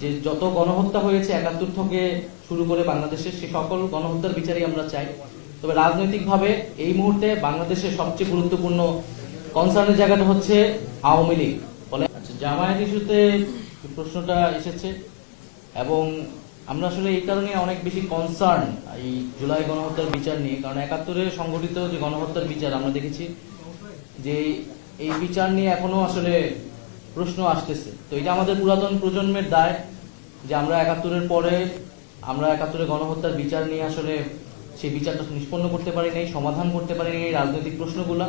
যে যত গণহত্যা হয়েছে ৭১ থেকে শুরু করে বাংলাদেশের সে সকল গণহত্যার বিচারই আমরা চাই। তবে রাজনৈতিকভাবে এই মুহূর্তে বাংলাদেশের সবচেয়ে গুরুত্বপূর্ণ কনসার্নের জায়গাটা হচ্ছে আওয়ামী লীগ। ফলে জামায়াত ইস্যুতে প্রশ্নটা এসেছে এবং আমরা আসলে এই কারণে অনেক বেশি কনসার্ন এই জুলাই গণহত্যার বিচার নিয়ে, কারণ ৭১-এ সংঘটিত যে গণহত্যার বিচার আমরা দেখেছি যে এই বিচার নিয়ে এখনো আসলে প্রশ্ন আসতেছে। তো এটা আমাদের পুরাতন প্রজন্মের দায় যে আমরা ৭১-এর পরে আমরা ৭১-এ গণহত্যার বিচার নিয়ে আসলে সেই বিচারটা নিষ্পন্ন করতে পারি নাই, সমাধান করতে পারি নাই এই রাজনৈতিক প্রশ্নগুলা,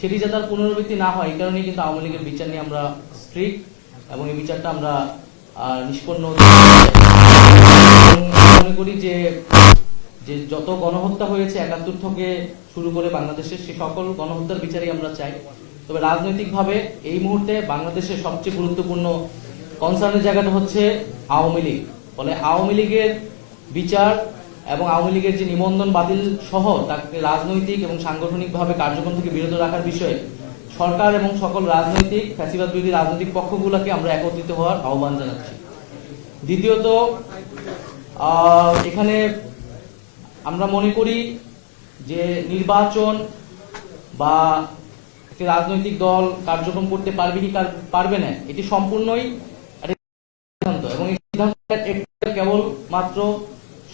সেটি যাতে তার পুনরাবৃত্তি না হয় এই কারণেই কিন্তু আওয়ামী লীগের বিচার নিয়ে আমরা স্ট্রিক্ট এবং এই বিচারটা আমরা নিষ্পন্ন মনে করি যে যে যত গণহত্যা হয়েছে ৭১ থেকে শুরু করে বাংলাদেশের সে সকল গণহত্যার বিচারই আমরা চাই। তবে রাজনৈতিকভাবে এই মুহূর্তে বাংলাদেশের সবচেয়ে গুরুত্বপূর্ণ কনসার্নের জায়গাটা হচ্ছে আওয়ামী লীগ। ফলে আওয়ামী লীগের বিচার এবং আওয়ামী লীগের যে নিবন্ধন বাতিল সহ তাকে রাজনৈতিক এবং সাংগঠনিকভাবে কার্যক্রম থেকে বিরত রাখার বিষয়ে সরকার এবং সকল রাজনৈতিক ফ্যাসিবাদ বিরোধী রাজনৈতিক পক্ষগুলোকে আমরা একত্রিত হওয়ার আহ্বান জানাচ্ছি। দ্বিতীয়ত, এখানে আমরা মনে করি যে নির্বাচন বা একটি রাজনৈতিক দল কার্যক্রম করতে পারবে কি পারবে না এটি সম্পূর্ণই সিদ্ধান্ত, এবং এই সিদ্ধান্ত কেবল মাত্র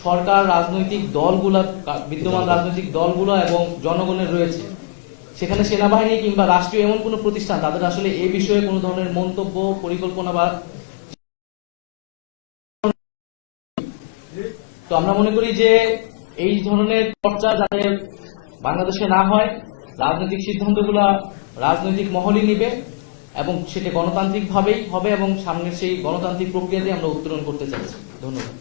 সরকার, রাজনৈতিক দলগুলা, বিদ্যমান রাজনৈতিক দলগুলো এবং জনগণের রয়েছে। সেখানে সেনাবাহিনী কিংবা রাষ্ট্রীয় এমন কোনো প্রতিষ্ঠান তাদের আসলে এই বিষয়ে কোনো ধরনের মন্তব্য, পরিকল্পনা বা তো আমরা মনে করি যে এই ধরনের চর্চা যাতে বাংলাদেশে না হয়, রাজনৈতিক সিদ্ধান্তগুলো রাজনৈতিক মহলই নিবে এবং সেটা গণতান্ত্রিক ভাবেই হবে এবং সামনের সেই গণতান্ত্রিক প্রক্রিয়াতে আমরা উত্তরণ করতে চাইছি। ধন্যবাদ।